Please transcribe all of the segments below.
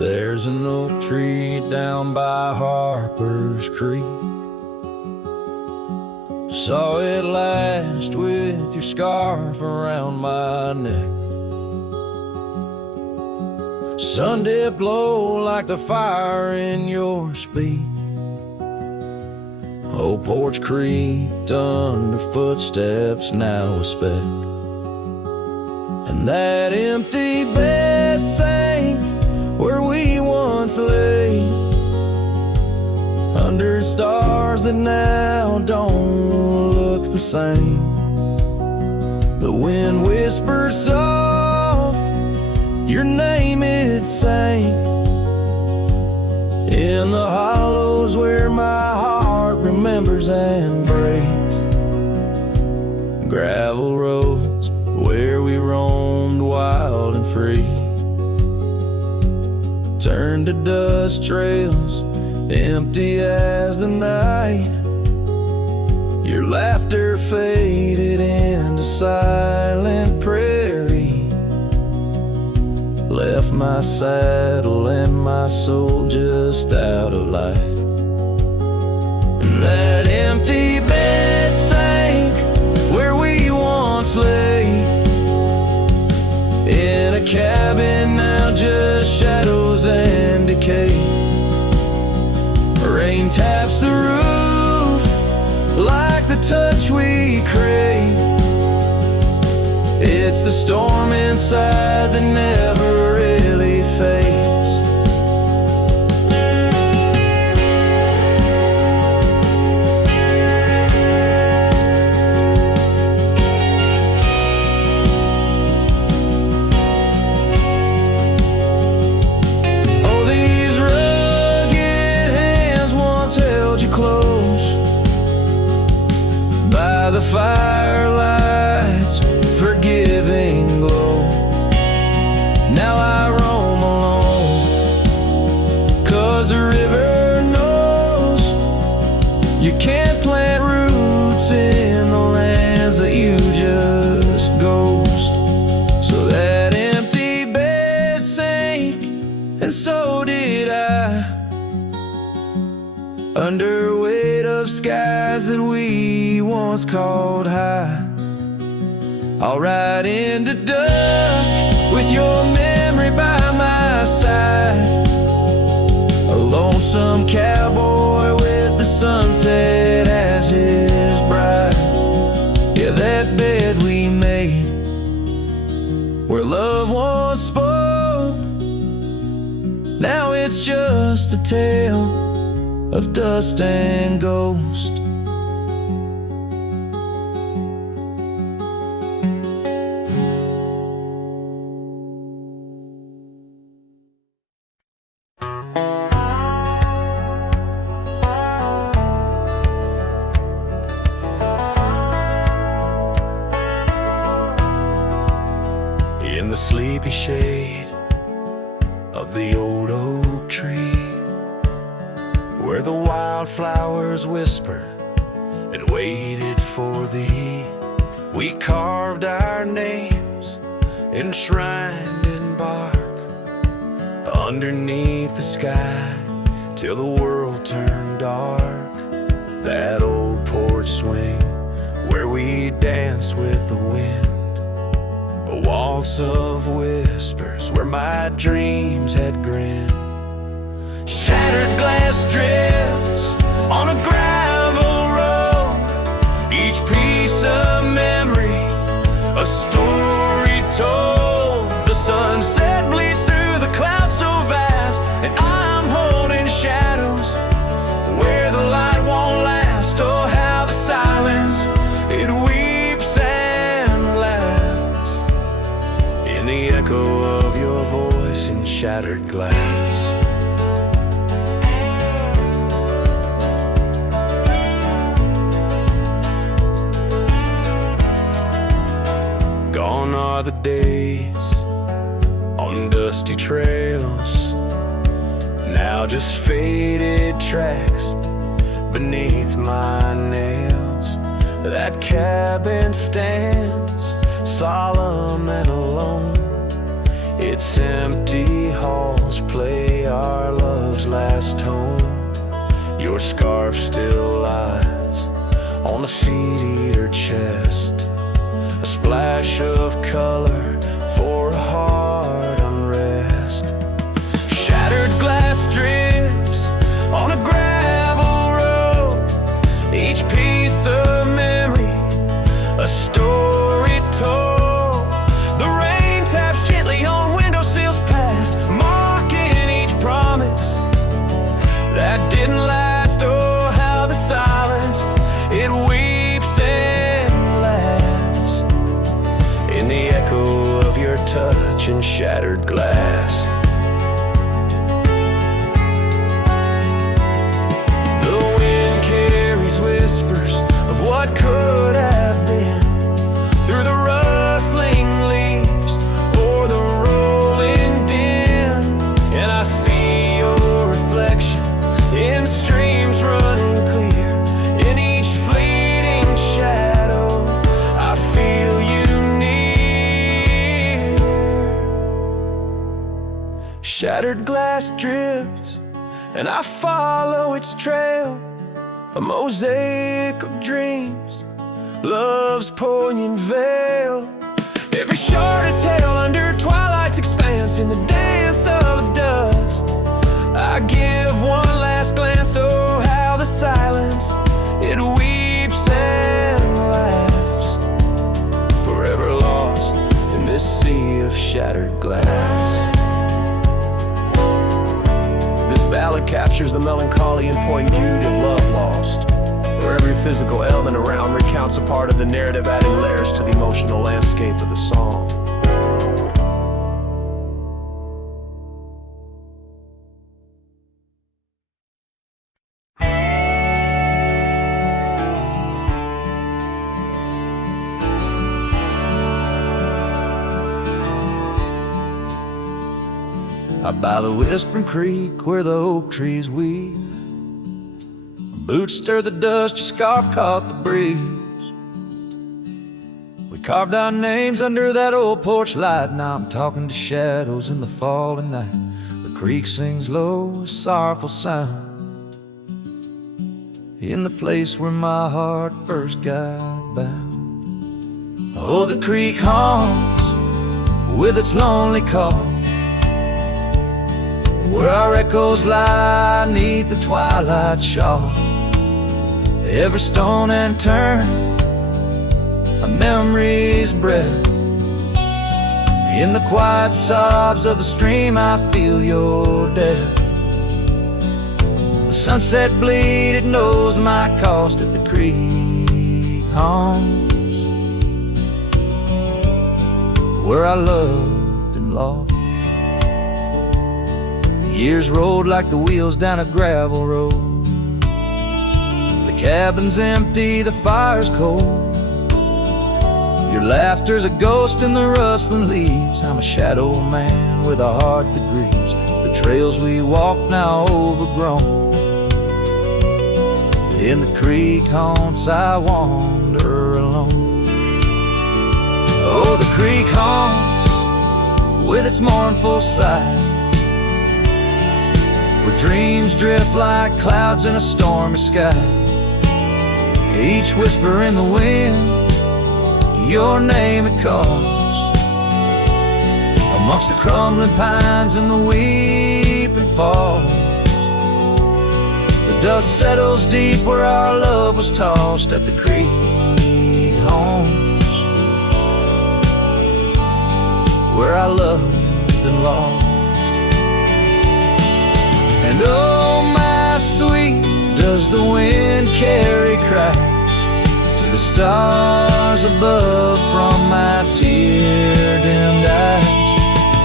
There's an oak tree down by Harper's Creek. Saw it last with your scarf around my neck. Sun did blow like the fire in your speech. Old porch creaked under footsteps now a speck. And that empty bed sank where we once lay, under stars that now don't look the same. The wind whispers soft, your name it sang, in the hollows where my heart remembers and breaks. Gravel roads where we roamed wild and free turned to dust trails, empty as the night. Your laughter faded into silent prairie, left my saddle and my soul just out of light. And that empty bed sank where we once lay, in a cabin now just shadows and decay. Rain taps the roof like the touch we crave. It's the storm inside that never really fades. Firelight's forgiving glow. Now I roam alone, 'cause the river knows you can't plant roots in the lands that you just ghost. So that empty bed sank, and so did I, under weight of skies that we once called high. I'll ride into dusk with your memory by my side, a lonesome cowboy with the sunset as his bride. Yeah, that bed we made where love once spoke, now it's just a tale of dust and ghost. In the sleepy shade of the old oak tree, where the wildflowers whispered and waited for thee, we carved our names enshrined in bark underneath the sky till the world turned dark. That old porch swing where we danced with the wind, a waltz of whispers where my dreams had grinned. Shattered glass drifts on a gravel road, each piece of memory a story told. The sunset bleeds through the clouds so vast, and I'm holding shadows where the light won't last. Oh, how the silence, it weeps and laughs in the echo of your voice in shattered glass. Gone are the days on dusty trails, now just faded tracks beneath my nails. That cabin stands solemn and alone Its empty halls play our love's last tone. Your scarf still lies on the seed-eater chest, a splash of color for a heart unrest. Shattered glass drips on a gravel road, each piece of memory a story told. The rain taps gently on windowsills past, mocking each promise that didn't last. Oh, how the silence, it weeps and laughs in the echo of your touch and shattered glass. The wind carries whispers of what could have been through the rustling leaves or the rolling din, and I see your reflection in streams running clear. In each fleeting shadow, I feel you near. Shattered glass drifts, and I follow its trail, a mosaic of dreams, love's poignant veil. Every sharded tale under twilight's expanse, in the dance of dust, I give one last glance. Oh, how the silence, it weeps and laughs, forever lost in this sea of shattered glass. This ballad captures the melancholy and poignant beauty of love lost, where every physical element around recounts a part of the narrative, adding layers to the emotional landscape of the song. Out by the whispering creek where the oak trees weave, boots stir the dust, your scarf caught the breeze. We carved our names under that old porch light. Now I'm talking to shadows in the falling night. The creek sings low, a sorrowful sound, in the place where my heart first got bound. Oh, the creek haunts with its lonely call, where our echoes lie neath the twilight shawl. Every stone and turn, a memory's breath. In the quiet sobs of the stream, I feel your death. The sunset bleed, it knows my cost at the creek haunts, where I loved and lost. The years rolled like the wheels down a gravel road. The cabin's empty, the fire's cold. Your laughter's a ghost in the rustling leaves. I'm a shadow man with a heart that grieves. The trails we walk now overgrown. In the creek haunts I wander alone. Oh, the creek haunts with its mournful sigh, where dreams drift like clouds in a stormy sky. Each whisper in the wind, your name it calls, amongst the crumbling pines and the weeping falls. The dust settles deep where our love was tossed at the creek haunts, where I loved and lost. And oh, my sweet, does the wind carry cracks to the stars above from my tear-dimmed eyes?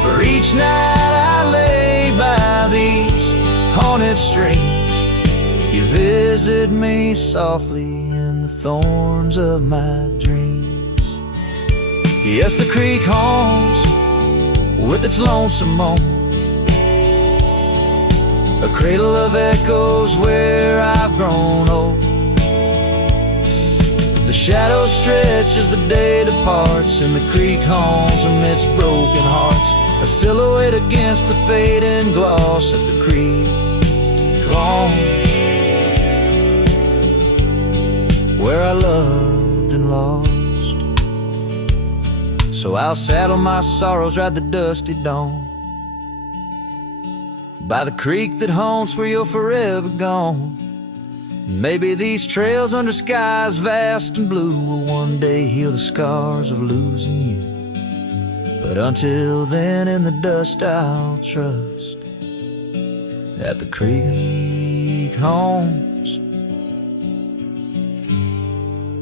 For each night I lay by these haunted streams, you visit me softly in the thorns of my dreams. Yes, the creek haunts with its lonesome moan, a cradle of echoes where I've grown old. The shadows stretch as the day departs, and the creek haunts amidst broken hearts, a silhouette against the fading gloss at the creek home, where I loved and lost. So I'll saddle my sorrows, ride the dusty dawn by the creek that haunts where you're forever gone. Maybe these trails under skies vast and blue will one day heal the scars of losing you. But until then, in the dust I'll trust at the creek homes,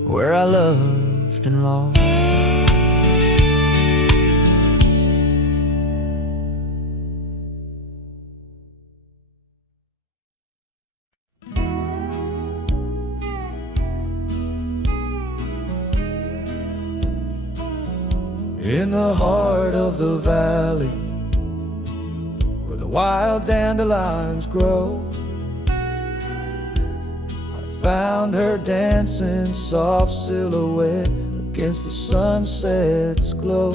where I loved and lost. In the heart of the valley, where the wild dandelions grow, I found her dancing soft silhouette against the sunset's glow.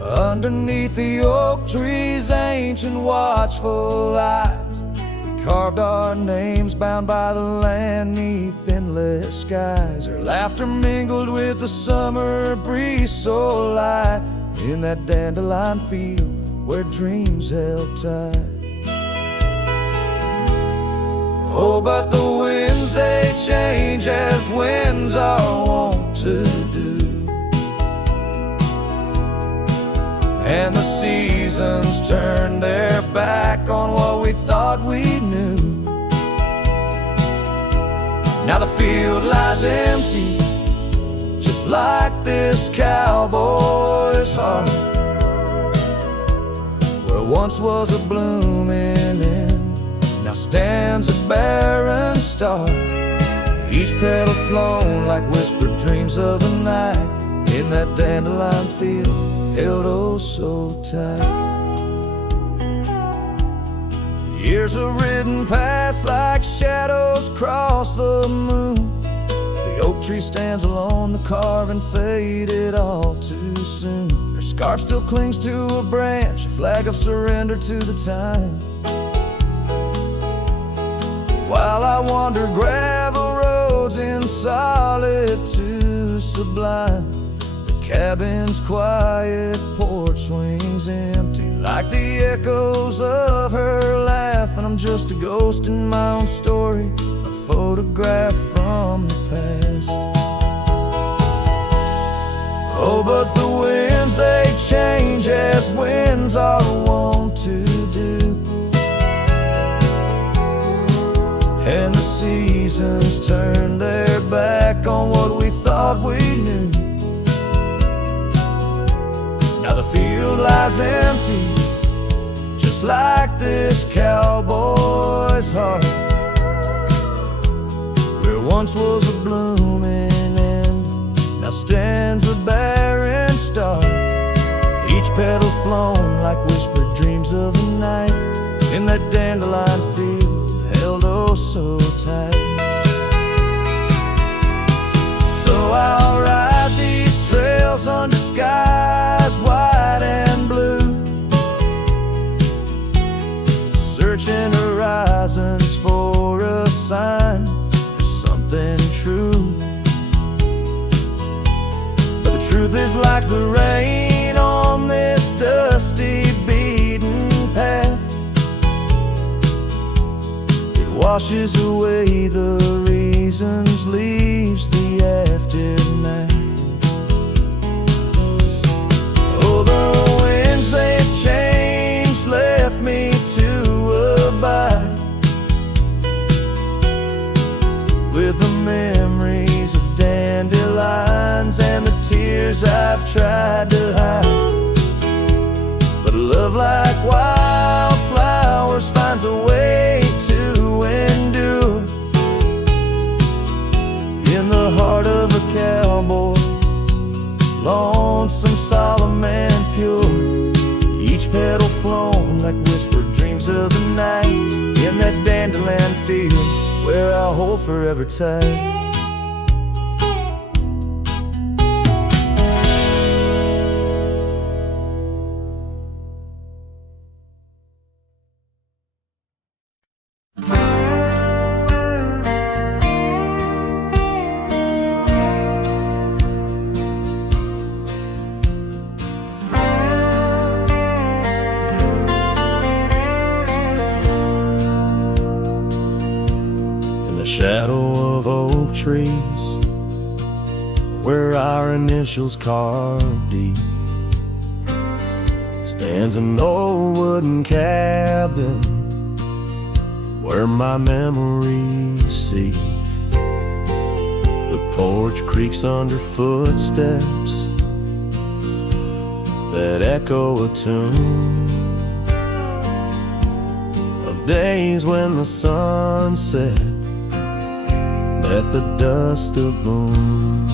Underneath the oak tree's ancient watchful eyes, we carved our names bound by the land 'neath endless skies. Her laughter mingled with the summer breeze so light in that dandelion field where dreams held tight. Oh, but the winds, they change as winds are wont to do, and the seasons turn their back on what we thought we knew. Now the field lies empty, just like this cowboy's heart, where once was a blooming end, now stands a barren star. Each petal flown like whispered dreams of the night in that dandelion field held oh so tight. Years have ridden past like shadows cross the moon. The oak tree stands alone, the carving faded all too soon. Her scarf still clings to a branch, a flag of surrender to the time. While I wander gravel roads in solitude sublime, the cabin's quiet porch swings empty like the echoes of her laugh, and I'm just a ghost in my own story, a photograph from the past. Oh, but the winds, they change as winds are wont to do, and the seasons turn their back on what we thought we knew. Now the field lies empty, just like this cowboy's heart, where once was a blooming end, now stands a barren star. Each petal flown like whispered dreams of the night in that dandelion field held oh so tight. So I'll ride these trails under skies white and blue, searching horizons for a sign, for something true. But the truth is like the rain on this dusty beaten path, it washes away the reasons, leaves the aftermath. Oh, the winds, they've changed, left me to abide with the memories of dandelions and the tears I've tried to hide. But love like wildflowers finds a way to endure in the heart of a cowboy, lonesome, solemn and pure. Each petal flown like whispered dreams of the night in that dandelion field where I'll hold forever tight. where our initials carved deep, stands an old wooden cabin where my memories seep. The porch creaks under footsteps that echo a tune of days when the sun set at the dust of moon.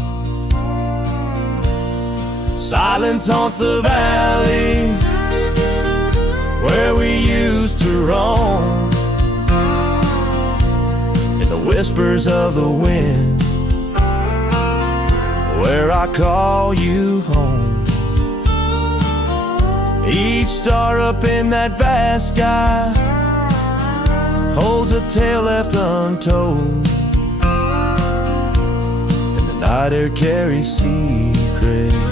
Silence haunts the valleys where we used to roam, in the whispers of the wind where I call you home. Each star up in that vast sky holds a tale left untold, and the night air carries secrets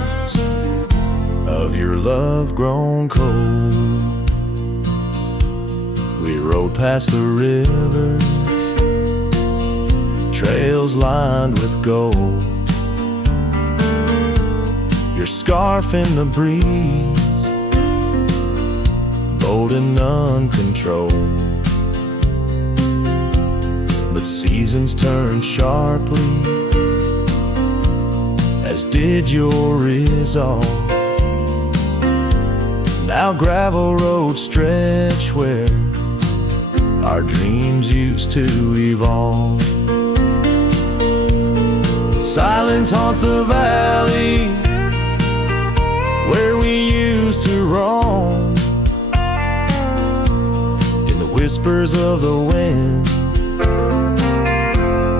of your love grown cold. We rode past the rivers, trails lined with gold, your scarf in the breeze, bold and uncontrolled. But seasons turn sharply, as did your resolve. Now gravel roads stretch where our dreams used to evolve. Silence haunts the valley where we used to roam, in the whispers of the wind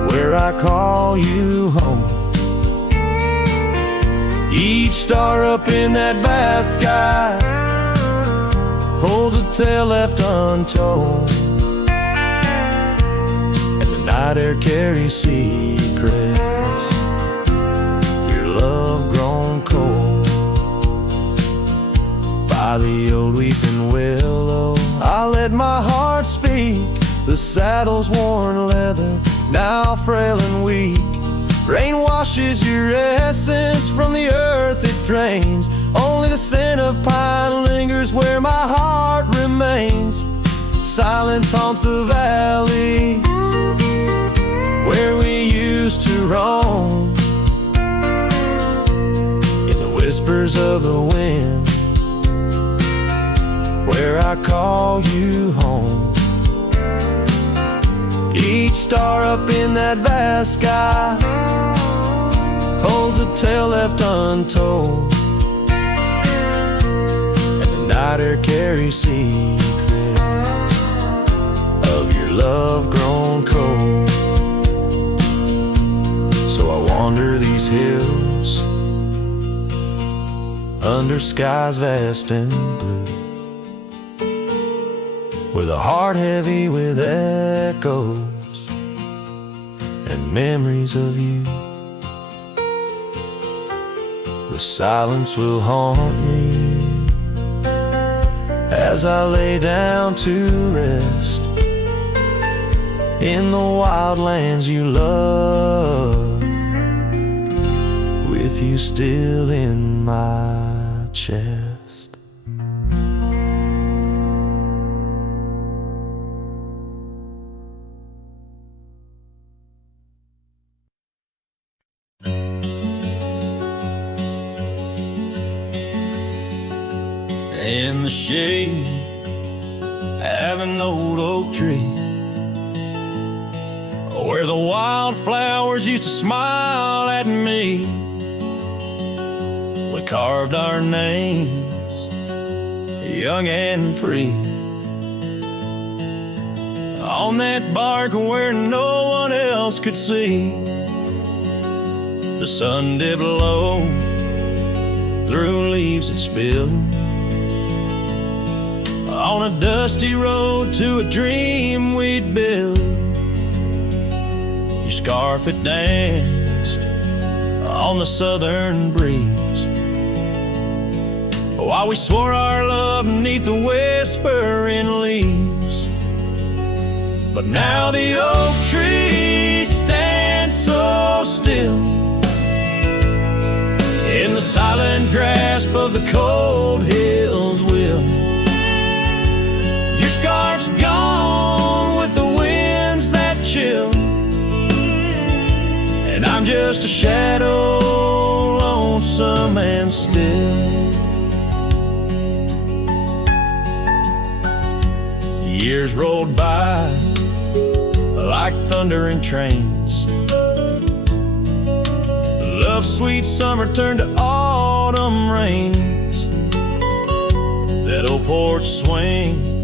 where I call you home. Each star up in that vast sky holds a tale left untold, and the night air carries secrets, your love grown cold. By the old weeping willow I let my heart speak, the saddle's worn leather, now frail and weak. Rain washes your essence from the earth it drains, only the scent of pine lingers where my heart remains. Silence haunts the valleys where we used to roam, in the whispers of the wind where I call you home. Each star up in that vast sky holds a tale left untold, and the night air carries secrets of your love grown cold. So I wander these hills under skies vast and blue, with a heart heavy with echoes and memories of you. The silence will haunt me as I lay down to rest in the wild lands you love, with you still in my chest. In the shade of an old oak tree, where the wildflowers used to smile at me, we carved our names, young and free, on that bark where no one else could see. The sun dipped low through leaves that spilled on a dusty road to a dream we'd build. Your scarf it danced on the southern breeze, while we swore our love beneath the whispering leaves. But now the oak tree stands so still, silent grasp of the cold hills will. Your scarf's gone with the winds that chill, and I'm just a shadow, lonesome and still. Years rolled by like thundering trains. Love's sweet summer turned to autumn rains. That old porch swing,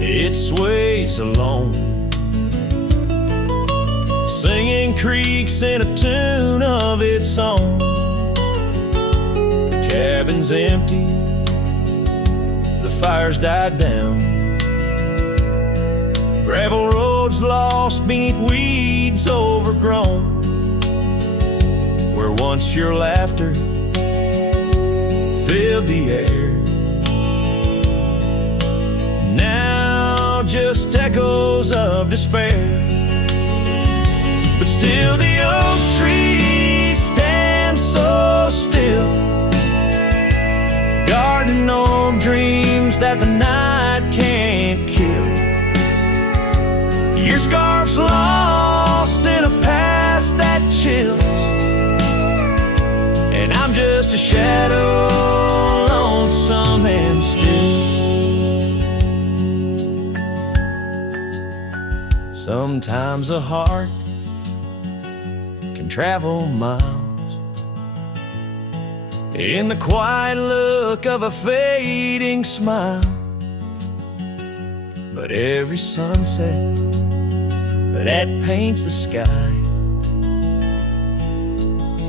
it sways alone, singing creaks in a tune of its own. The cabin's empty, the fire's died down. Gravel roads lost beneath weeds overgrown, where once your laughter filled the air. Now just echoes of despair. But still the oak tree stands so still, guarding old dreams that the night can't kill. Your scarf's lost in a past that chills, and I'm just a shadow, lonesome and still. Sometimes a heart can travel miles in the quiet look of a fading smile. But every sunset that paints the sky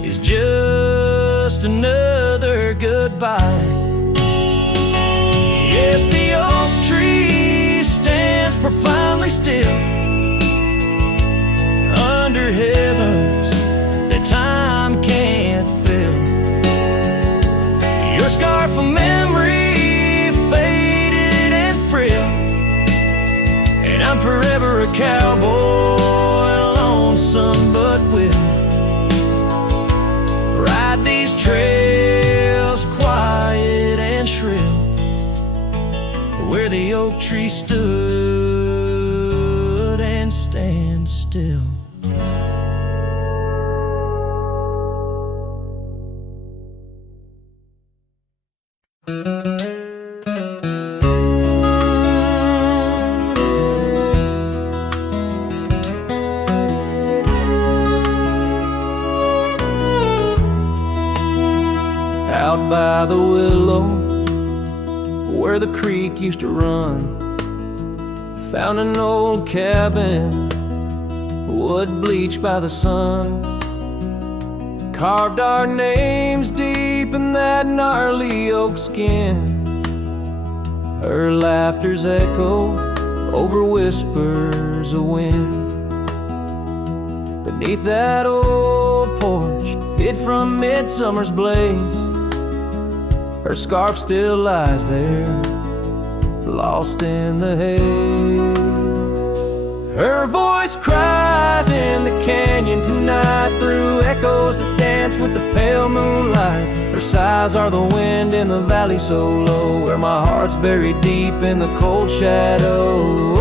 is just another goodbye. Yes, the oak tree stands profoundly still under heavens that time can't fill. Your scarf of memory faded and frilled, and I'm forever a cowboy, lonesome but will ride these trails quiet and shrill, where the oak tree stood and stands still. Out by the willow, where the creek used to run, found an old cabin, wood bleached by the sun. Carved our names deep in that gnarly oak skin. Her laughter's echo over whispers of wind. Beneath that old porch, hid from midsummer's blaze, her scarf still lies there, lost in the haze. Her voice cries in the canyon tonight, through echoes that dance with the pale moonlight. Her sighs are the wind in the valley so low, where my heart's buried deep in the cold shadow.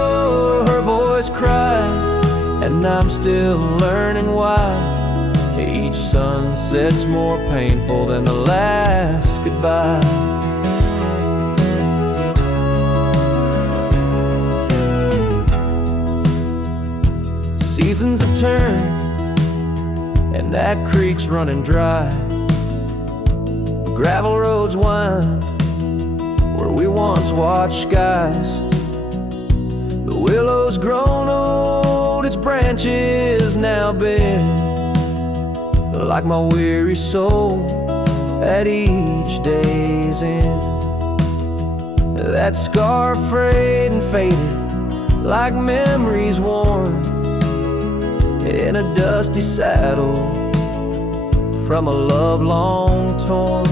Oh, her voice cries, and I'm still learning why each sunset's more painful than the last goodbye. Seasons have turned, and that creek's running dry. Gravel roads wind where we once watched skies. The willow's grown old, its branches now bare, like my weary soul at each day's end. That scarf frayed and faded, like memories worn in a dusty saddle from a love long torn.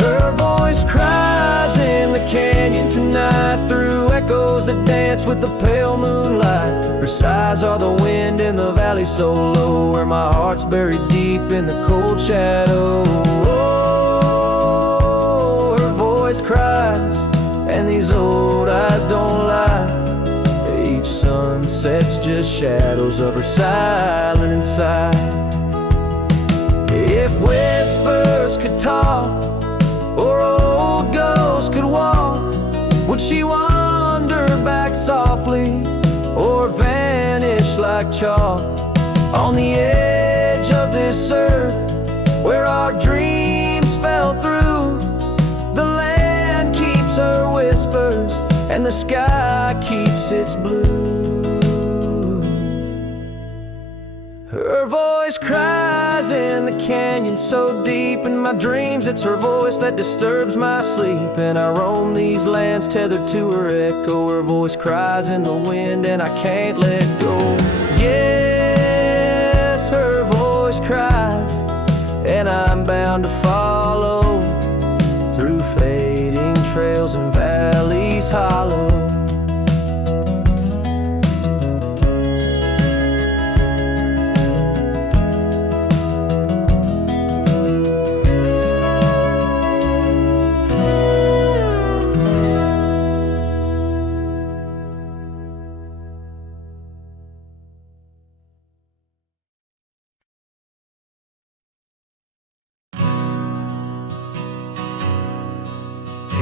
Her voice cries in the canyon tonight, through echoes that dance with the pale moonlight. Her sighs are the wind in the valley so low, where my heart's buried deep in the cold shadow. Oh, her voice cries, and these old eyes don't lie. Each sunset's just shadows of her silent inside. If whispers could talk, or old ghosts could walk, would she wander back softly, or vanish like chalk on the edge of this earth where our dreams fell through? The land keeps her whispers, and the sky keeps its blue. Her voice cries in the canyon so deep, in my dreams it's her voice that disturbs my sleep. And I roam these lands tethered to her echo. Her voice cries in the wind and I can't let go. Yes, her voice cries, and I'm bound to follow through fading trails and valleys hollow.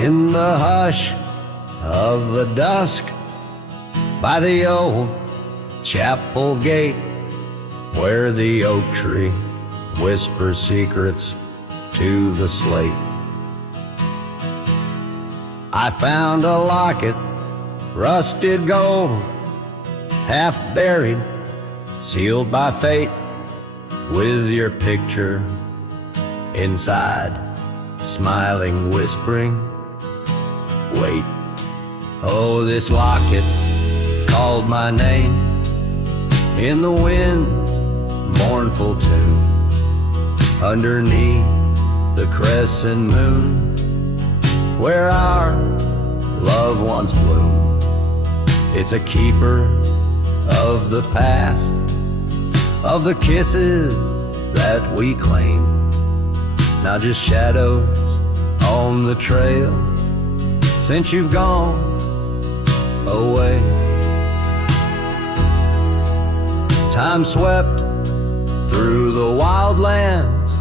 In the hush of the dusk, by the old chapel gate, where the oak tree whispers secrets to the slate, I found a locket, rusted gold, half buried, sealed by fate, with your picture inside, smiling, whispering, wait. Oh, this locket called my name in the wind's mournful tune, underneath the crescent moon, where our love once bloomed. It's a keeper of the past, of the kisses that we claim, now just shadows on the trail since you've gone away. Time swept through the wild lands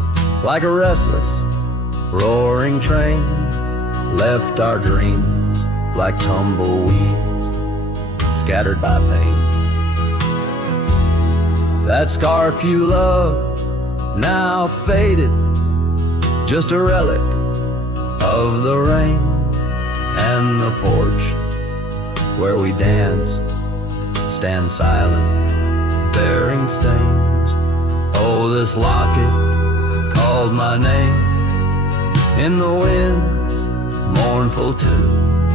like a restless, roaring train, left our dreams like tumbleweeds scattered by pain. That scarf you loved, now faded, just a relic of the rain, and the porch where we danced stands silent, bearing stains. Oh, this locket called my name in the wind's mournful tune,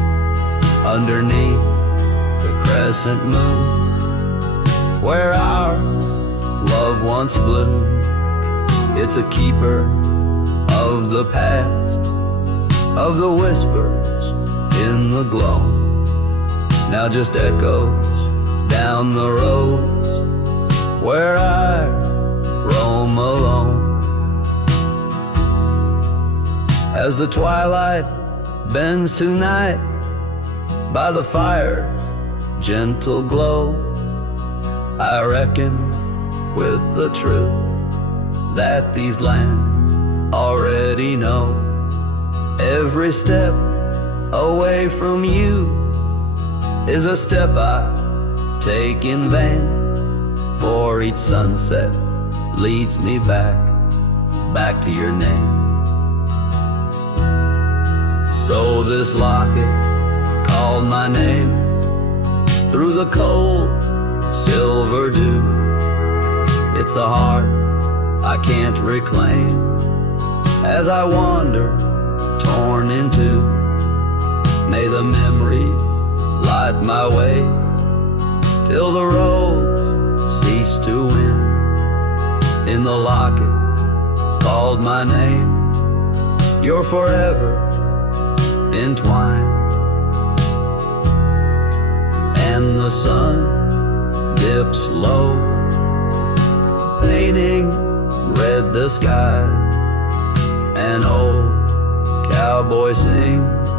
underneath the crescent moon, where our love once bloomed. It's a keeper of the past, of the whispers in the glow, now just echoes down the roads where I roam alone. As the twilight bends to night, by the fire's gentle glow, I reckon with the truth that these lands already know. Every step away from you is a step I take in vain, for each sunset leads me back to your name. So this locket called my name through the cold silver dew. It's the heart I can't reclaim as I wander torn in two. May the memories light my way till the roads cease to win. In the locket called my name, you're forever entwined. And the sun dips low, painting red the skies. An old cowboy sings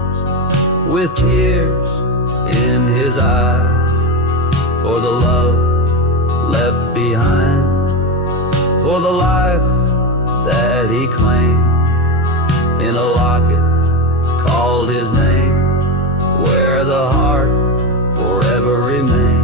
with tears in his eyes, for the love left behind, for the life that he claims in a locket called his name, where the heart forever remains.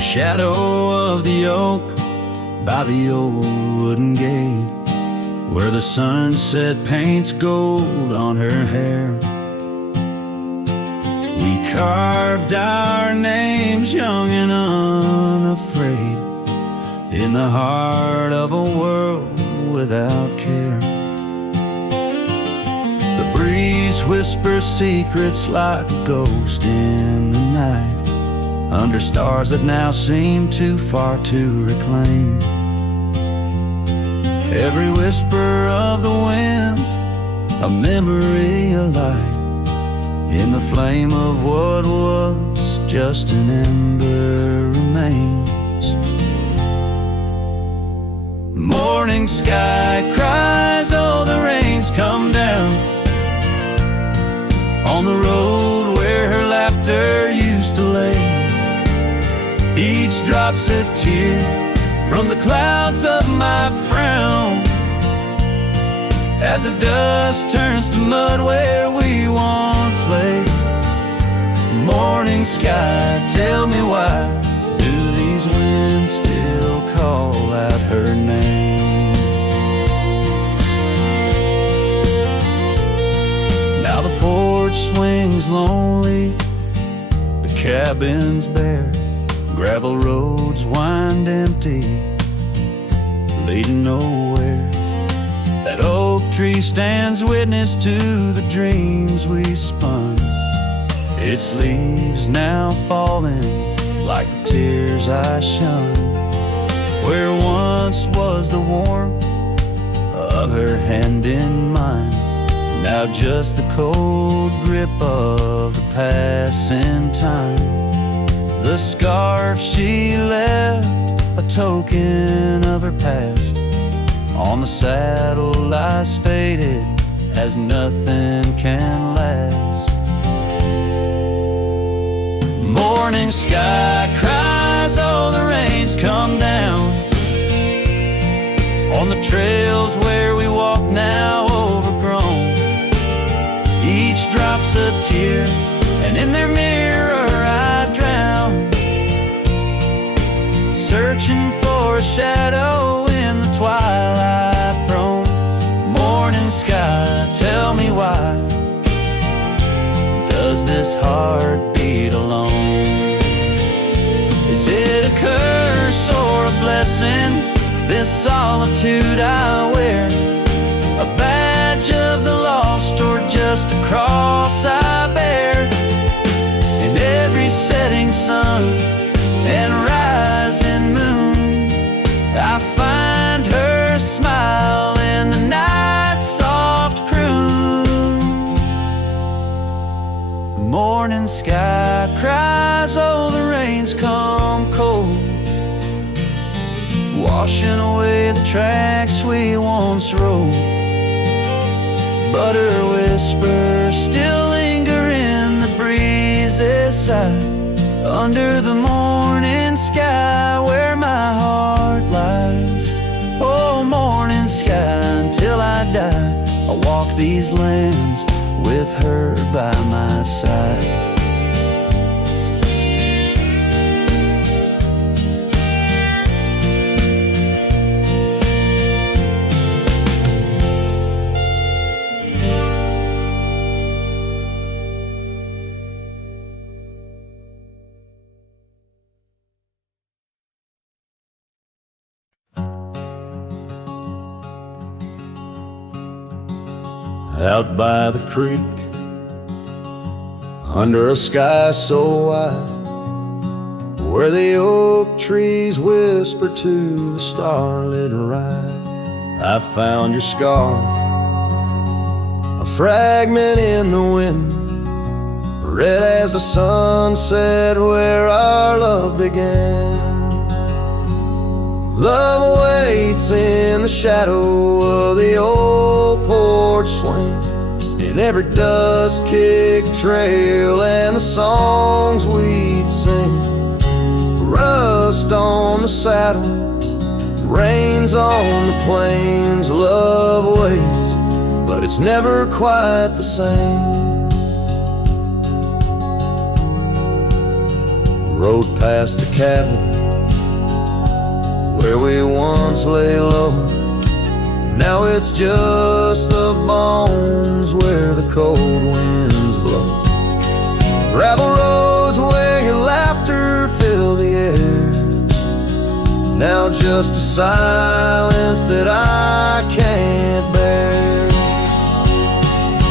Shadow of the oak by the old wooden gate, where the sunset paints gold on her hair. We carved our names young and unafraid in the heart of a world without care. The breeze whispers secrets like a ghost in the night, under stars that now seem too far to reclaim. Every whisper of the wind, a memory alight in the flame of what was just an ember remains. Morning sky cries, oh, the rain's come down on the road where her laughter used to lay. Each drop's a tear from the clouds of my frown, as the dust turns to mud where we once lay. Morning sky, tell me why do these winds still call out her name? Now the porch swings lonely, the cabin's bare, gravel roads wind empty, leading nowhere. That oak tree stands witness to the dreams we spun, its leaves now falling like the tears I shunned. Where once was the warmth of her hand in mine, now just the cold grip of the passing time. The scarf she left, a token of her past, on the saddle lies faded as nothing can last. Morning sky cries, oh, the rain's come down on the trails where we walk now overgrown. Each drop's a tear, and in their mirror I drown, searching for a shadow in the twilight throne. Morning sky, tell me why does this heart beat alone? Is it a curse or a blessing, this solitude I wear? A badge of the lost or just a cross I bear? In every setting sun and rising moon, I find her smile in the night's soft croon. The morning sky cries, oh, the rain's come cold, washing away the tracks we once rode. But her whispers still linger in the breeze's side, under the morning sky where my heart lies. Oh, morning sky, until I die, I'll walk these lands with her by my side. Out by the creek, under a sky so wide, where the oak trees whisper to the starlit ride, I found your scarf, a fragment in the wind, red as the sunset where our love began. Love waits in the shadow of the old porch swing, in every dust-kicked trail and the songs we'd sing. Rust on the saddle, rains on the plains. Love waits, but it's never quite the same. Rode past the cabin where we once lay low. Now it's just the bones where the cold winds blow. Gravel roads where your laughter filled the air. Now just a silence that I can't bear.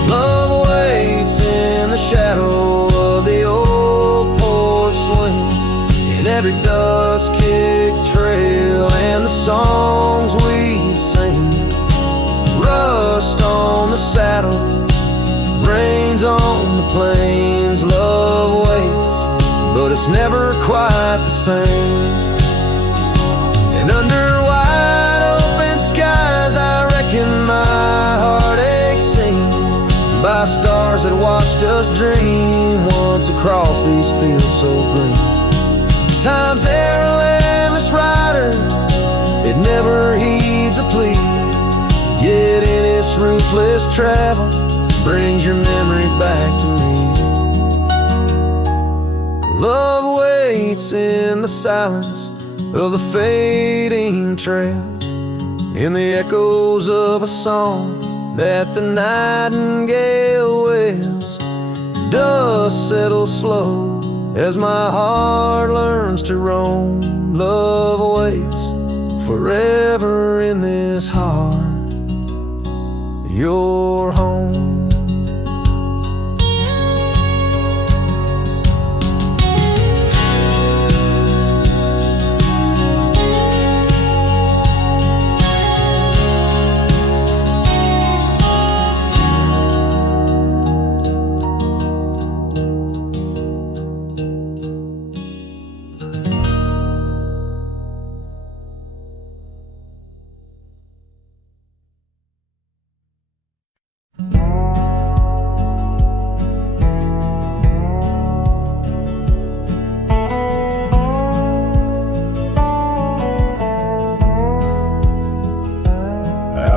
Love waits in the shadow of the old porch swing, in every dust-kicked trail and the songs we sing. Rust on the saddle, rains on the plains. Love waits, but it's never quite the same. And under wide open skies, I reckon my heart aches seen by stars that watched us dream once across these fields so green. Time's airless rider, it never heeds a plea, yet in its ruthless travel brings your memory back to me. Love waits in the silence of the fading trails, in the echoes of a song that the nightingale wails. Dust settles slow as my heart learns to roam. Love waits forever in this heart, your home.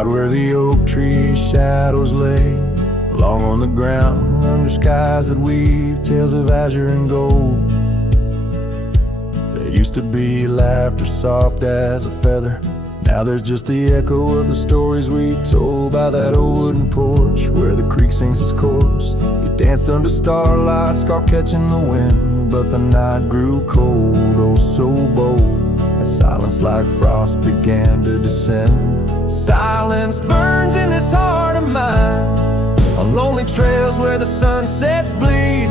Where the oak tree shadows lay, long on the ground, under skies that weave tales of azure and gold. There used to be laughter soft as a feather, now there's just the echo of the stories we told by that old wooden porch where the creek sings its chorus. You danced under starlight, scarf catching the wind, but the night grew cold, oh so bold, as silence like frost began to descend. Silence burns in this heart of mine, on lonely trails where the sunsets bleed.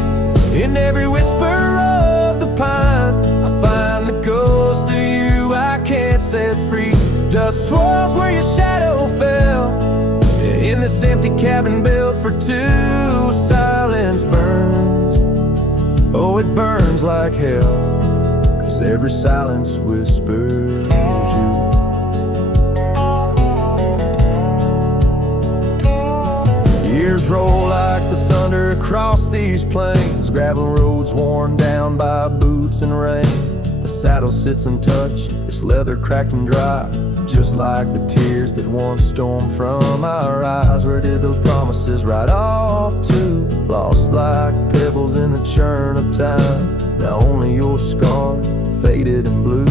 In every whisper of the pine, I find the ghost of you I can't set free. Dust swirls where your shadow fell, in this empty cabin built for two. Silence burns, oh it burns like hell, 'cause every silence whispers you. Years roll like the thunder across these plains, gravel roads worn down by boots and rain. The saddle sits untouched, its leather cracked and dry, just like the tears that once stormed from our eyes. Where did those promises ride off to? Lost like pebbles in the churn of time. Now only your scar, faded and blue,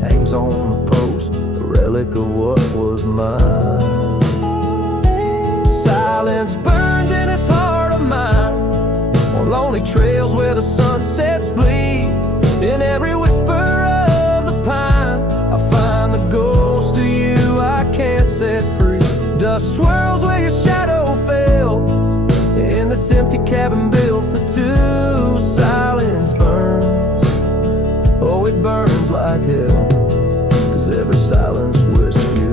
hangs on the post, a relic of what was mine. Silence burns in this heart of mine, on lonely trails where the sunsets bleed. In every whisper of the pine, I find the ghost of you I can't set free. Dust swirls where your shadow fell, in this empty cabin built for two. Silence burns, oh it burns like hell, 'cause every silence whisks you.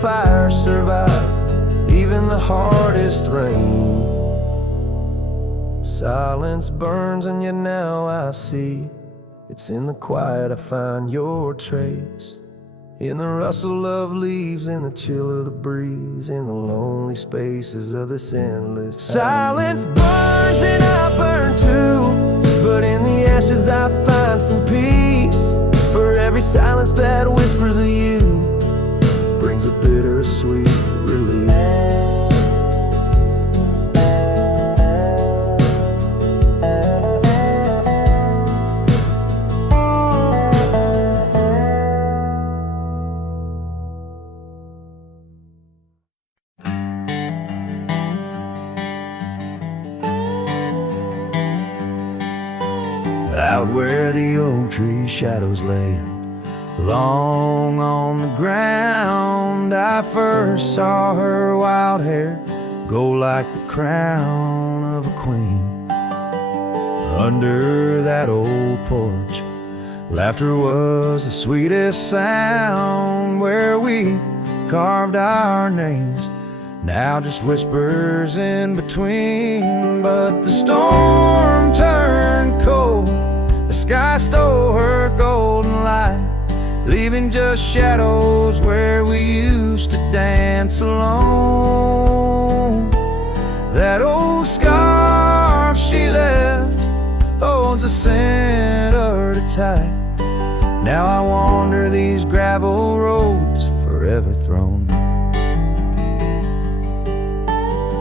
Fire survive even the hardest rain. Silence burns and yet now I see, it's in the quiet I find your trace. In the rustle of leaves, in the chill of the breeze, in the lonely spaces of this endless time. Silence burns and I burn too, but in the ashes I find some peace. For every silence that whispers of you brings a bittersweet release. Out where the oak tree shadows lay, long on the ground, I first saw her wild hair go like the crown of a queen. Under that old porch, laughter was the sweetest sound. Where we carved our names, now just whispers in between. But the storm turned cold, the sky stole her golden light, leaving just shadows where we used to dance alone. That old scarf she left holds a scent of her tight. Now I wander these gravel roads forever thrown.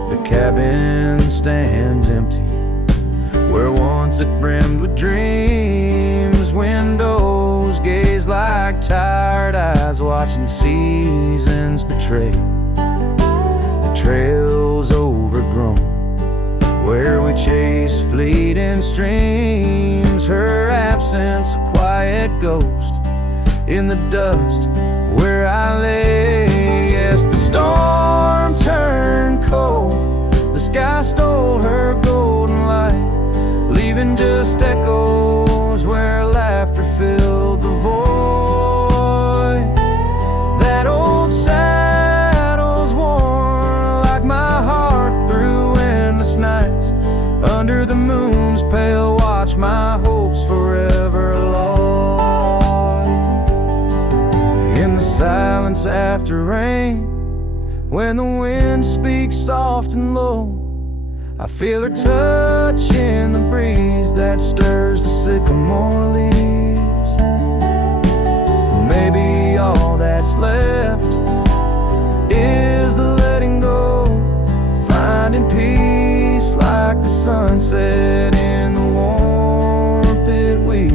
The cabin stands empty where once it brimmed with dreams. Windows gaze like tired eyes watching seasons betray. The trail's overgrown where we chase fleeting streams. Her absence a quiet ghost in the dust where I lay. Yes, the storm turned cold, the sky stole her golden light, leaving just echoes where laughter filled the void. That old saddle's worn like my heart through endless nights. Under the moon's pale watch, my hopes forever lost. In the silence after rain, when the wind speaks soft and low, I feel her touch in the breeze that stirs the sycamore leaves. Maybe all that's left is the letting go, finding peace like the sunset in the warmth it weaves.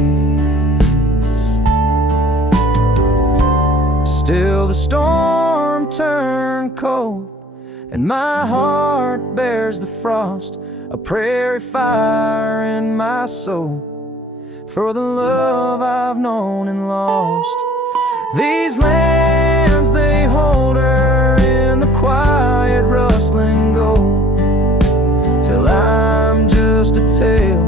Still the storm turned cold, and my heart bears the frost, a prairie fire in my soul, for the love I've known and lost. These lands, they hold her in the quiet rustling gold, till I'm just a tale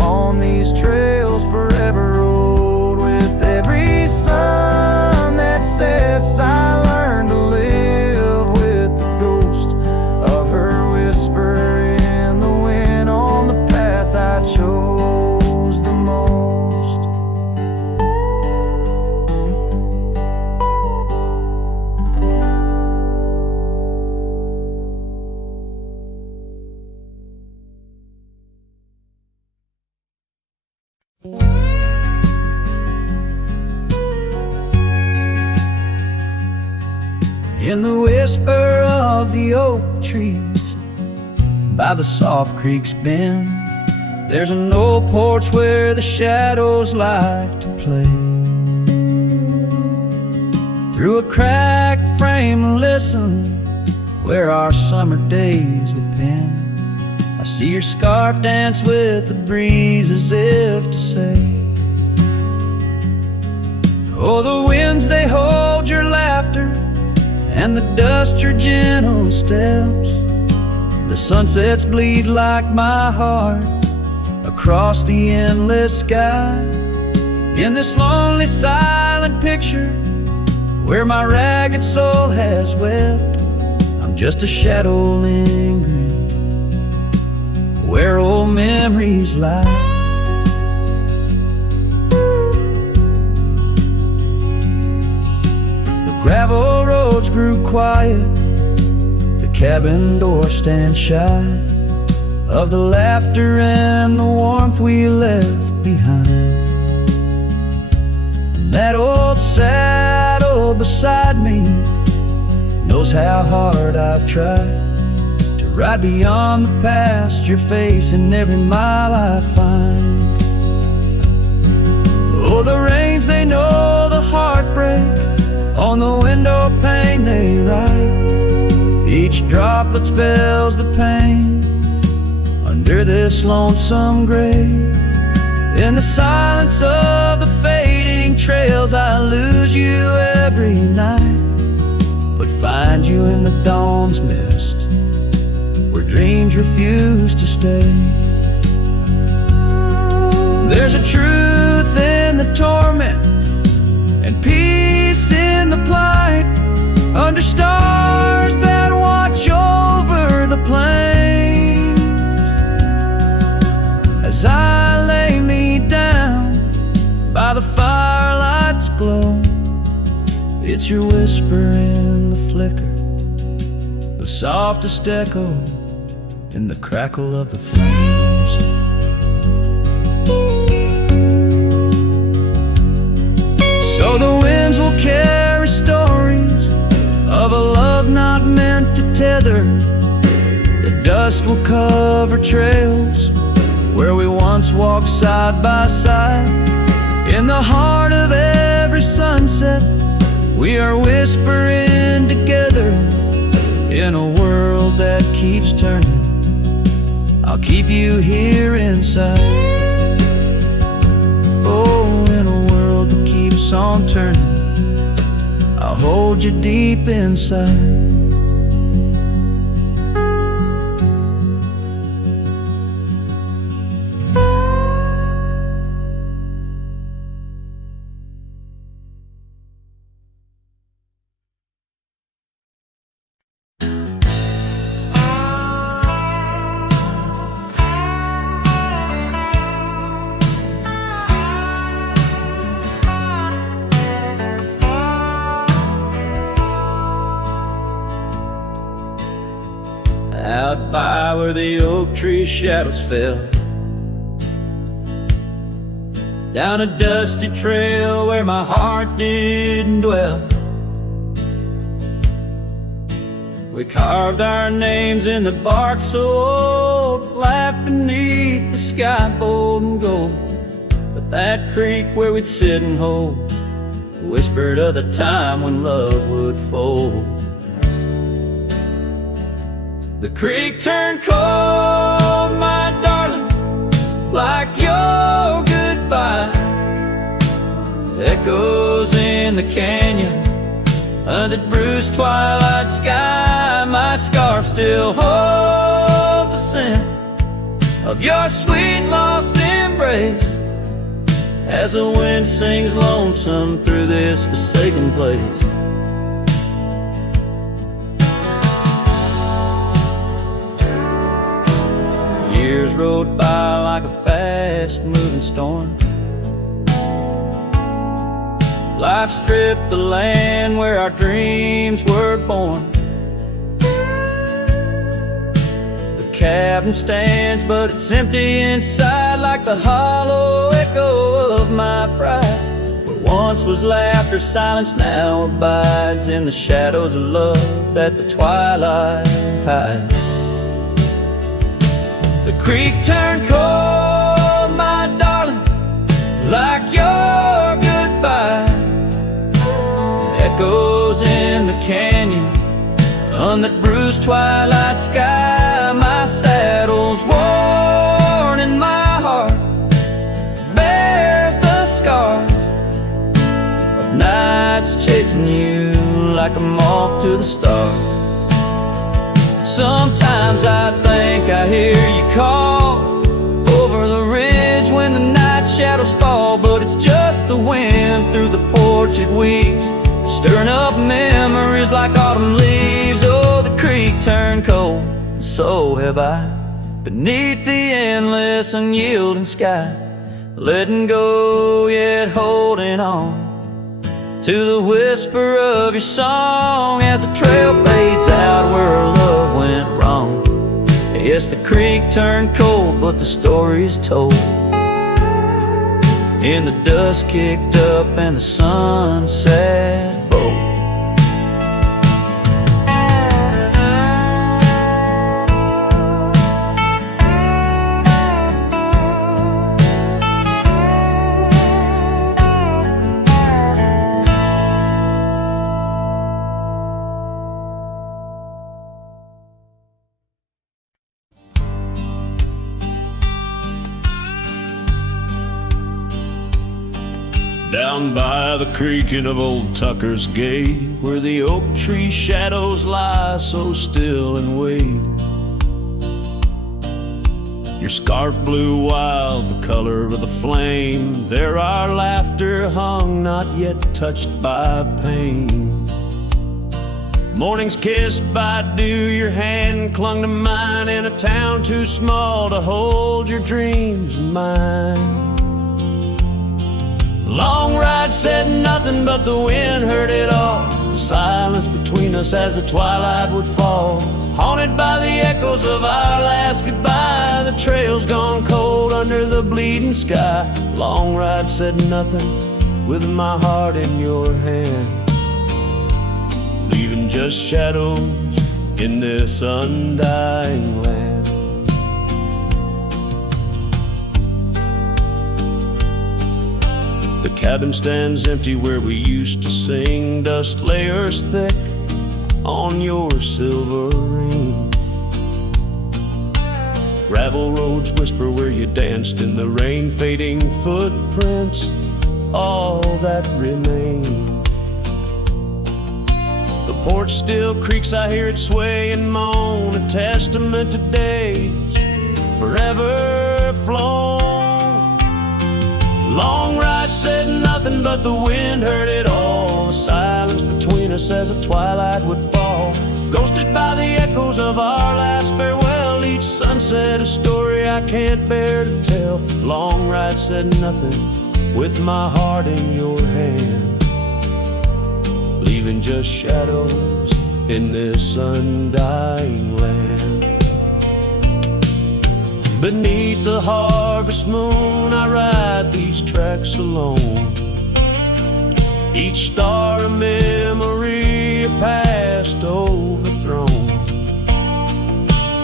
on these trails forever old. With every in the whisper of the oak trees by the soft creek's bend. There's an old porch where the shadows like to play. Through a cracked frame, listen where our summer days were penned. I see your scarf dance with the breeze as if to say, oh, the winds, they hold your laughter, and the dust your gentle steps. The sunsets bleed like my heart across the endless sky. In this lonely silent picture where my ragged soul has wept, I'm just a shadow lingering where old memories lie. The gravel roads grew quiet, the cabin door stands shy of the laughter and the warmth we left behind. And that old saddle beside me knows how hard I've tried to ride beyond the past, your face in every mile I find. Oh, the rains, they know the heartbreak, on the window pane they write. Each droplet spells the pain under this lonesome grave. In the silence of the fading trails, I lose you every night, but find you in the dawn's mist where dreams refuse to stay. There's a truth in the torment and peace in the plight, under stars that watch over the plains. As I lay me down by the firelight's glow, it's your whisper in the flicker, the softest echo in the crackle of the flames. So the winds will carry stories of a love not meant to tether. The dust will cover trails where we once walked side by side. In the heart of every sunset, we are whispering together. In a world that keeps turning, I'll keep you here inside. Oh, in a world that keeps on turning, I'll hold you deep inside. Out by where the oak tree shadows fell, down a dusty trail where my heart didn't dwell, we carved our names in the bark so old, laughed beneath the sky bold and gold. But that creek where we'd sit and hold whispered of the time when love would fold. The creek turned cold, my darling, like your goodbye. Echoes in the canyon of the bruised twilight sky. My scarf still holds the scent of your sweet lost embrace as the wind sings lonesome through this forsaken place. Years rode by like a fast-moving storm. Life stripped the land where our dreams were born. The cabin stands, but it's empty inside, like the hollow echo of my pride, where once was laughter, silence now abides in the shadows of love that the twilight hides. The creek turned cold, my darling, like your goodbye. Echoes in the canyon on that bruised twilight sky. My saddle's worn and my heart bears the scars of nights chasing you like a moth to the stars. Sometimes I think I hear you call over the ridge when the night shadows fall, but it's just the wind through the porch it weaves, stirring up memories like autumn leaves. Oh, the creek turned cold, and so have I, beneath the endless unyielding sky, letting go yet holding on to the whisper of your song as the trail fades out where our love went wrong. Yes, the creek turned cold, but the story's told in the dust kicked up and the sunset boat. Down by the creaking of old Tucker's Gate, where the oak tree shadows lie so still and wait, your scarf blew wild, the color of the flame. There our laughter hung, not yet touched by pain. Mornings kissed by dew, your hand clung to mine in a town too small to hold your dreams in mine. Long ride said nothing, but the wind heard it all. The silence between us as the twilight would fall, haunted by the echoes of our last goodbye. The trail's gone cold under the bleeding sky. Long ride said nothing, with my heart in your hand, leaving just shadows in this undying land. The cabin stands empty where we used to sing, dust layers thick on your silver ring. Gravel roads whisper where you danced in the rain, fading footprints, all that remain. The porch still creaks, I hear it sway and moan, a testament to days forever flown. Long ride said nothing, but the wind heard it all. The silence between us as the twilight would fall, ghosted by the echoes of our last farewell. Each sunset a story I can't bear to tell. Long ride said nothing, with my heart in your hand, leaving just shadows in this undying land. Beneath the harvest moon I ride these tracks alone, each star a memory, a past overthrown.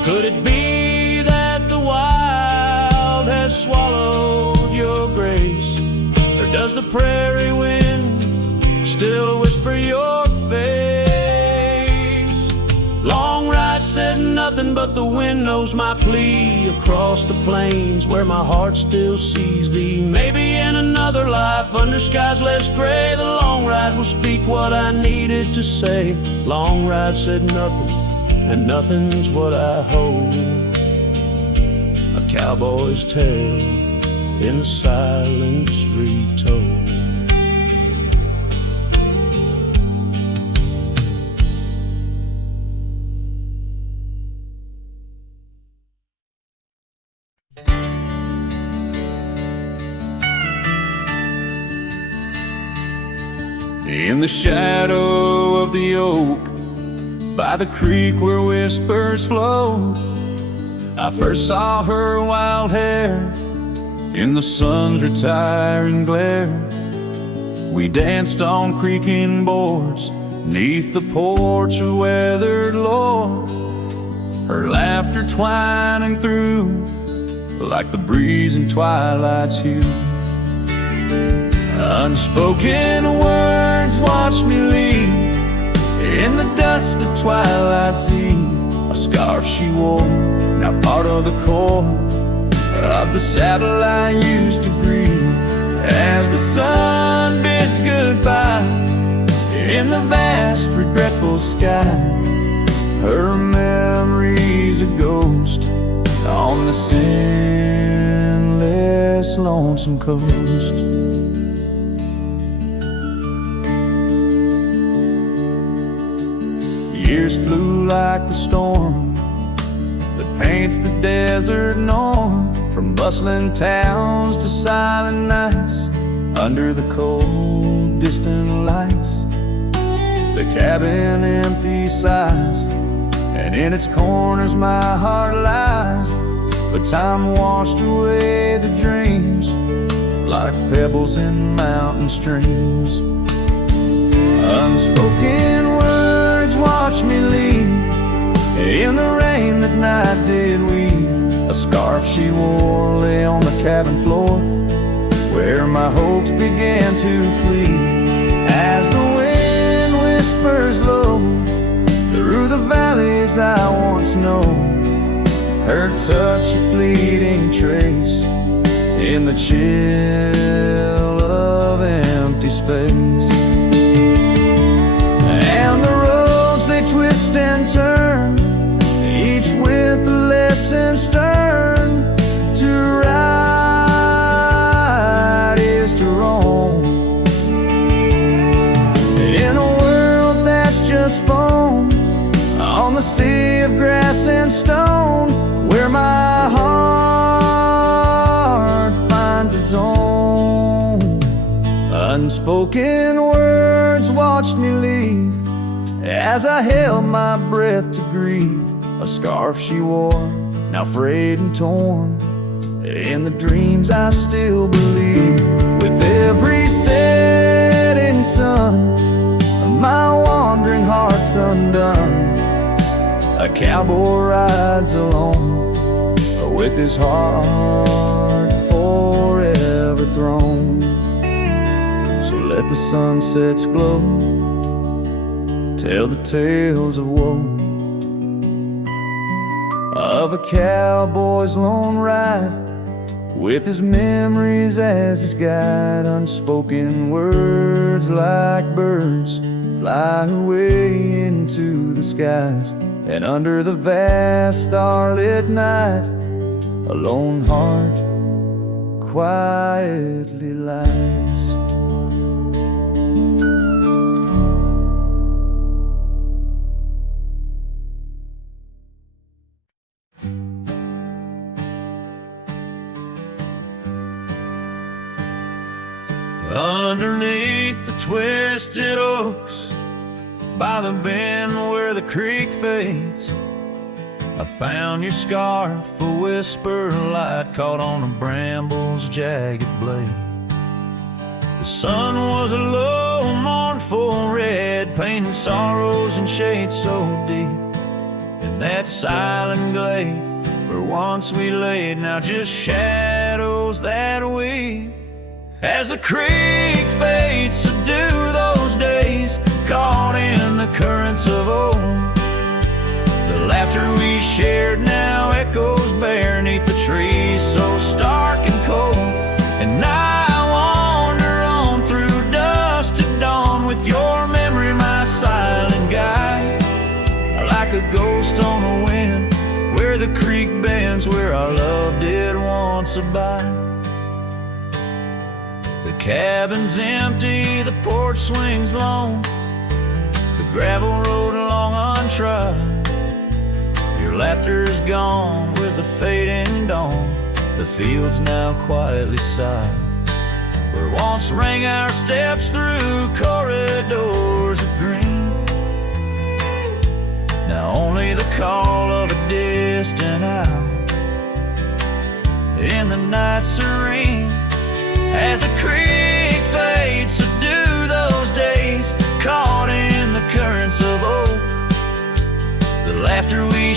Could it be that the wild has swallowed your grace, or does the prairie wind still whisper your face? Long ride said nothing, but the wind knows my plea across the plains where my heart still sees thee. Maybe in another life under skies less gray, the long ride will speak what I needed to say. Long ride said nothing, and nothing's what I hold, a cowboy's tale in silence retold. In the shadow of the oak, by the creek where whispers flowed, I first saw her wild hair in the sun's retiring glare. We danced on creaking boards 'neath the porch of weathered lore, her laughter twining through like the breeze in twilight's hue. Unspoken words watch me leave in the dust of twilight's eve. A scarf she wore, now part of the core of the saddle I used to breathe. As the sun bids goodbye in the vast regretful sky, her memory's a ghost on the sandless lonesome coast. Years flew like the storm that paints the desert norm, from bustling towns to silent nights under the cold distant lights. The cabin empty sighs, and in its corners my heart lies. But time washed away the dreams like pebbles in mountain streams. Unspoken words watch me leave in the rain that night did weave. A scarf she wore lay on the cabin floor where my hopes began to cleave. As the wind whispers low through the valleys I once known, her touch a fleeting trace in the chill of empty space. And the roads they twist and turn, each with a lesson stern. To ride is to roam in a world that's just foam on the sea of grass and stone, where my heart finds its own. Unspoken words watched me leave as I held my breath to grieve. A scarf she wore, now frayed and torn, in the dreams I still believe. With every setting sun, my wandering heart's undone. A cowboy rides alone, with his heart forever thrown. So let the sunsets glow, tell the tales of woe, of a cowboy's lone ride, with his memories as his guide. Unspoken words like birds fly away into the skies, and under the vast starlit night, a lone heart quietly lies. Underneath the twisted oaks, by the bend where the creek fades, I found your scarf, a whisper light caught on a bramble's jagged blade. The sun was a low, mournful red, painting sorrows in shades so deep. In that silent glade where once we laid, now just shadows that weep. As the creek fades to do those days, caught in the currents of old, the laughter we shared now echoes bare 'neath the trees so stark and cold. And I wander on through dust to dawn, with your memory my silent guide, like a ghost on the wind where the creek bends, where our love did once abide. The cabin's empty, the porch swings long, the gravel road along untried. Your laughter's gone with the fading dawn, the fields now quietly sigh. Where once rang our steps through corridors of green, now only the call of a distant owl in the night serene. As the creek fades to do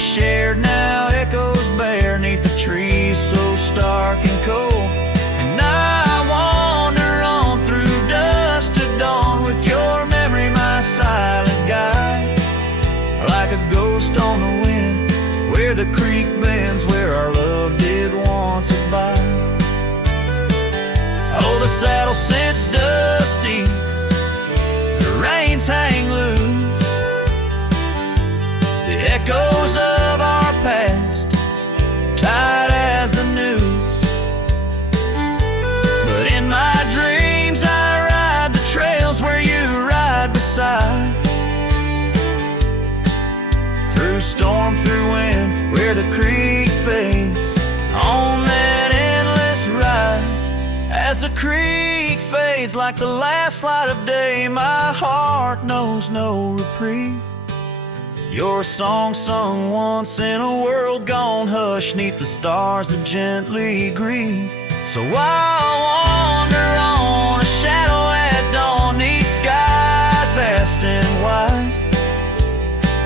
shared now echoes bare 'neath the trees so stark and cold. And I wander on through dusk to dawn with your memory, my silent guide, like a ghost on the wind where the creek bends, where our love did once abide. Oh, the saddle sits dusty, the reins hang loose, the echoes of our past tight as the news. But in my dreams I ride the trails where you ride beside, through storm, through wind, where the creek fades on that endless ride. As the creek fades like the last light of day, my heart knows no reprieve. Your song sung once in a world gone hush 'neath the stars that gently grieve. So I'll wander on, a shadow at dawn, 'neath skies vast and wide,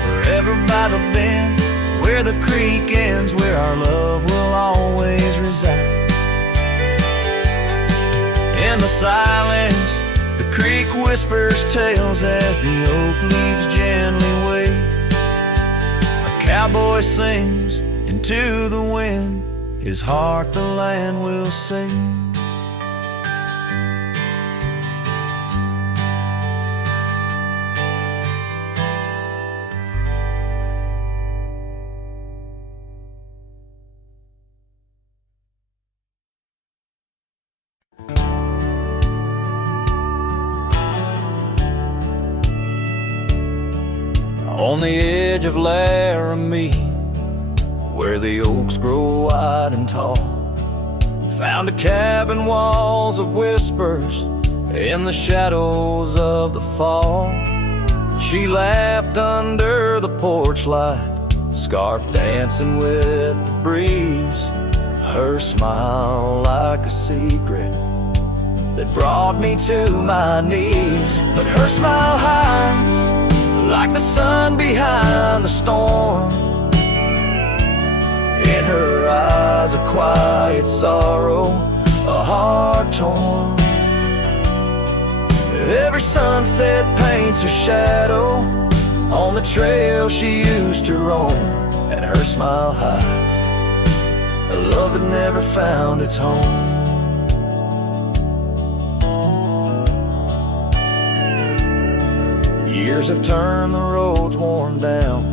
forever by the bend where the creek ends, where our love will always reside. In the silence, the creek whispers tales as the oak leaves gently wave. A cowboy sings into the wind, his heart the land will sing. On the edge of Laramie, where the oaks grow wide and tall, found a cabin, walls of whispers in the shadows of the fall. She laughed under the porch light, scarf dancing with the breeze, her smile like a secret that brought me to my knees. But her smile hides like the sun behind the storm. In her eyes a quiet sorrow, a heart torn. Every sunset paints her shadow on the trail she used to roam. And her smile hides a love that never found its home. Years have turned the roads worn down,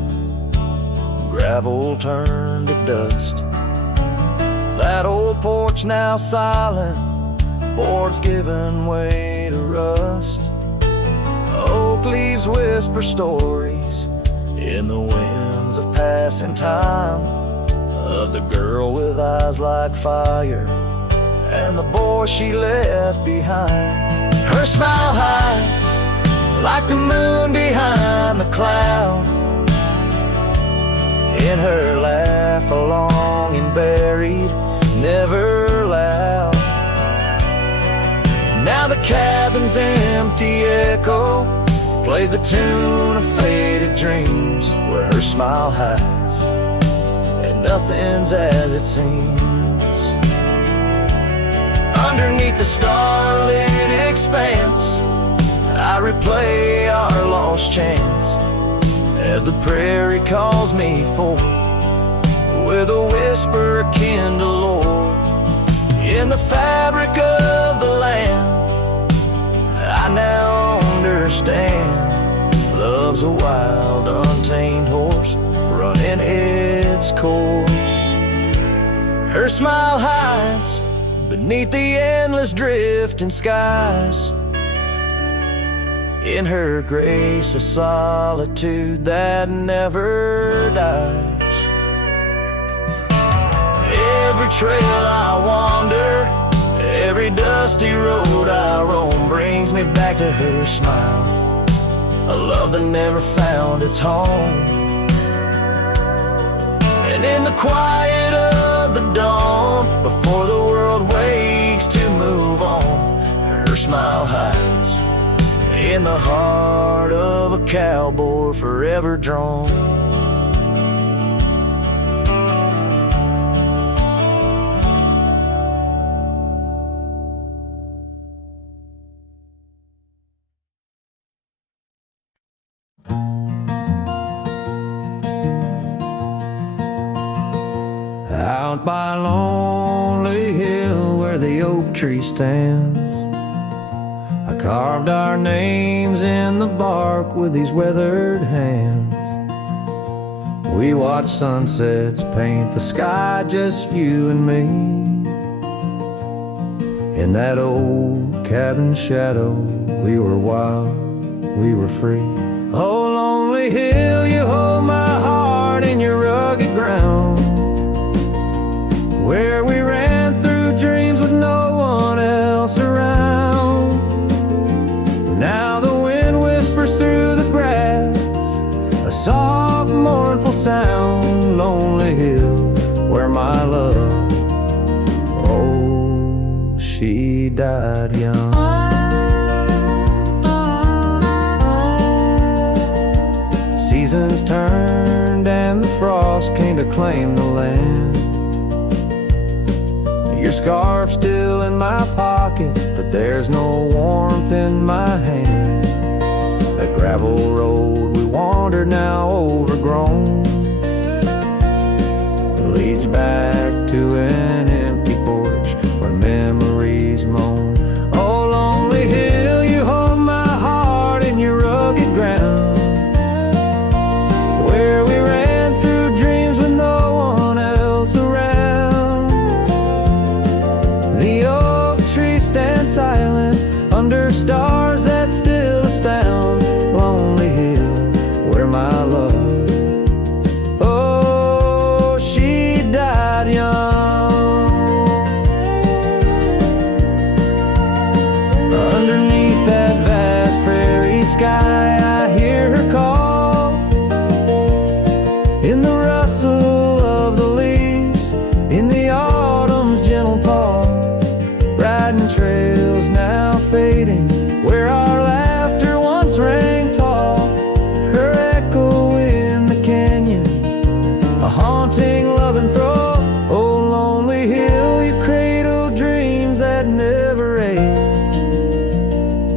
gravel turned to dust. That old porch now silent, boards giving way to rust. Oak leaves whisper stories in the winds of passing time, of the girl with eyes like fire and the boy she left behind. Her smile hides like the moon behind the cloud. In her laugh a longing buried, never loud. Now the cabin's empty echo plays the tune of faded dreams, where her smile hides and nothing's as it seems. Underneath the starlit expanse I replay our lost chance, as the prairie calls me forth with a whisper akin to lore. In the fabric of the land I now understand, love's a wild untamed horse running its course. Her smile hides beneath the endless drifting skies. In her grace a solitude that never dies. Every trail I wander, every dusty road I roam, brings me back to her smile, a love that never found its home. And in the quiet of the dawn, before the world wakes to move on, her smile hides in the heart of a cowboy forever drawn. out by lonely hill where the oak tree stands. I carved our names in the bark with these weathered hands. We watched sunsets paint the sky, just you and me. In that old cabin shadow, we were wild, we were free. Oh, lonely hill, you hold my heart in your rugged ground, where we ran through dreams with no one else around. Now the wind whispers through the grass, a soft, mournful sound. Lonely hill, where my love, oh, she died young. Seasons turned and the frost came to claim the land. Your scarf's still in my pocket, but there's no warmth in my hand. That gravel road we wandered, now overgrown, leads back to an empty porch where memories moan. Oh, lonely hill, you hold my heart in your rugged ground, where we ran through dreams with no one else around. The oak tree stands silent under stars that still astound. Lonely hill, where my love, oh, she died young. Underneath that vast prairie sky, I hear her call, in the rustle of the leaves, in the autumn's gentle paw. Riding trails now fading, where our laughter once rang tall. Her echo in the canyon, a haunting love and throw. Oh, lonely hill, you cradle dreams that never age,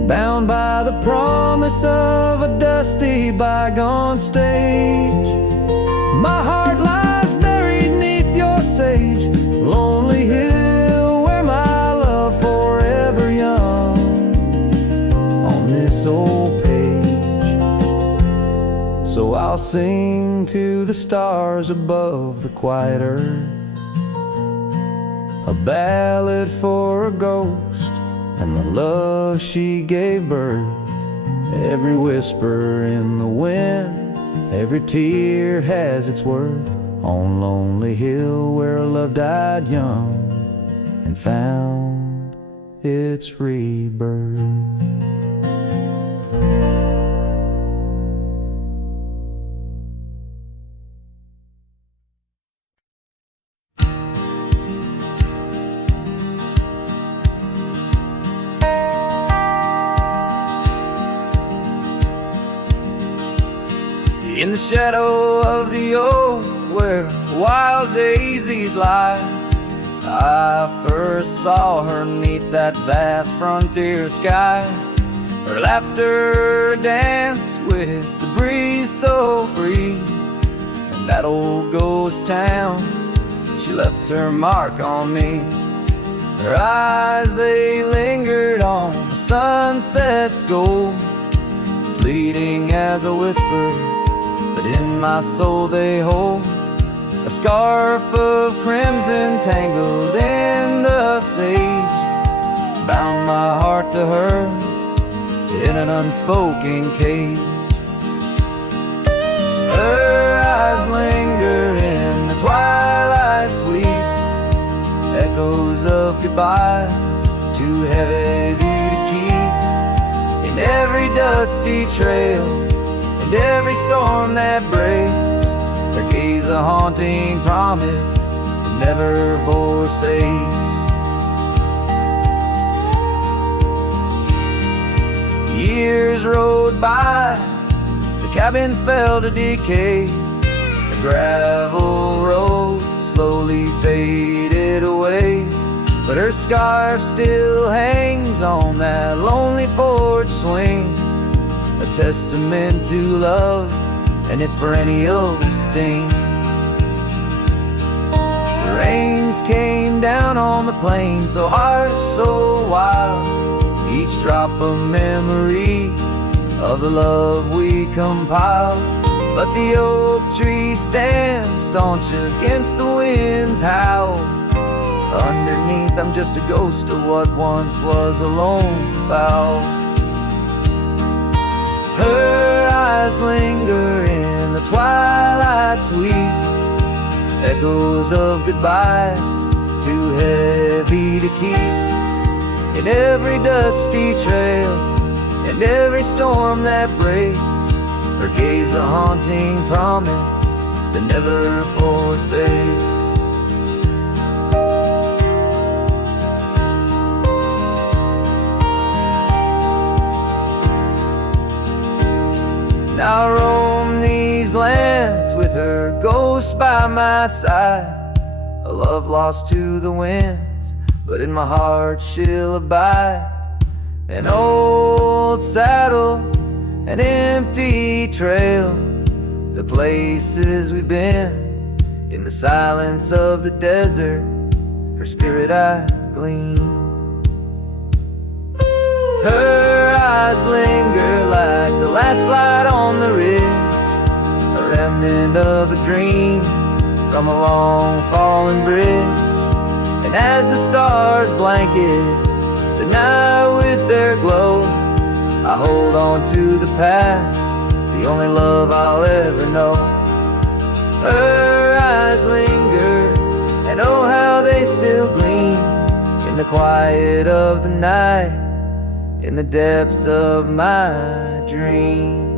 bound by the promise of a dusty bygone stage. My heart lies buried neath your sage. Lonely hill, where my love forever young, on this old page. So I'll sing to the stars above the quiet earth, a ballad for a ghost and the love she gave birth. Every whisper in the wind, every tear has its worth. On lonely hill, where love died young and found its rebirth. In the shadow of the oak, where wild daisies lie, I first saw her neath that vast frontier sky. Her laughter danced with the breeze so free. In that old ghost town, she left her mark on me. Her eyes, they lingered on the sunset's gold, fleeting as a whisper, but in my soul they hold a scarf of crimson tangled in the sage, bound my heart to hers in an unspoken cage. Her eyes linger in the twilight sweet, echoes of goodbyes too heavy to keep. In every dusty trail and every storm that breaks, her gaze a haunting promise that never forsakes. Years rode by, the cabins fell to decay, the gravel road slowly faded away, but her scarf still hangs on that lonely porch swing, a testament to love and its perennial sting. The rains came down on the plain, so harsh, so wild. Each drop a memory of the love we compiled. But the oak tree stands staunch against the wind's howl. Underneath, I'm just a ghost of what once was a lone fowl. Her eyes linger in the twilight sweet, echoes of goodbyes too heavy to keep. In every dusty trail and every storm that breaks, her gaze a haunting promise that never forsakes. Now I roam these lands with her ghost by my side, a love lost to the winds, but in my heart she'll abide. An old saddle, an empty trail, the places we've been, in the silence of the desert, her spirit I glean. Her eyes linger like the last light on the ridge, a remnant of a dream from a long fallen bridge. And as the stars blanket the night with their glow, I hold on to the past, the only love I'll ever know. Her eyes linger, and oh how they still gleam in the quiet of the night, in the depths of my dream.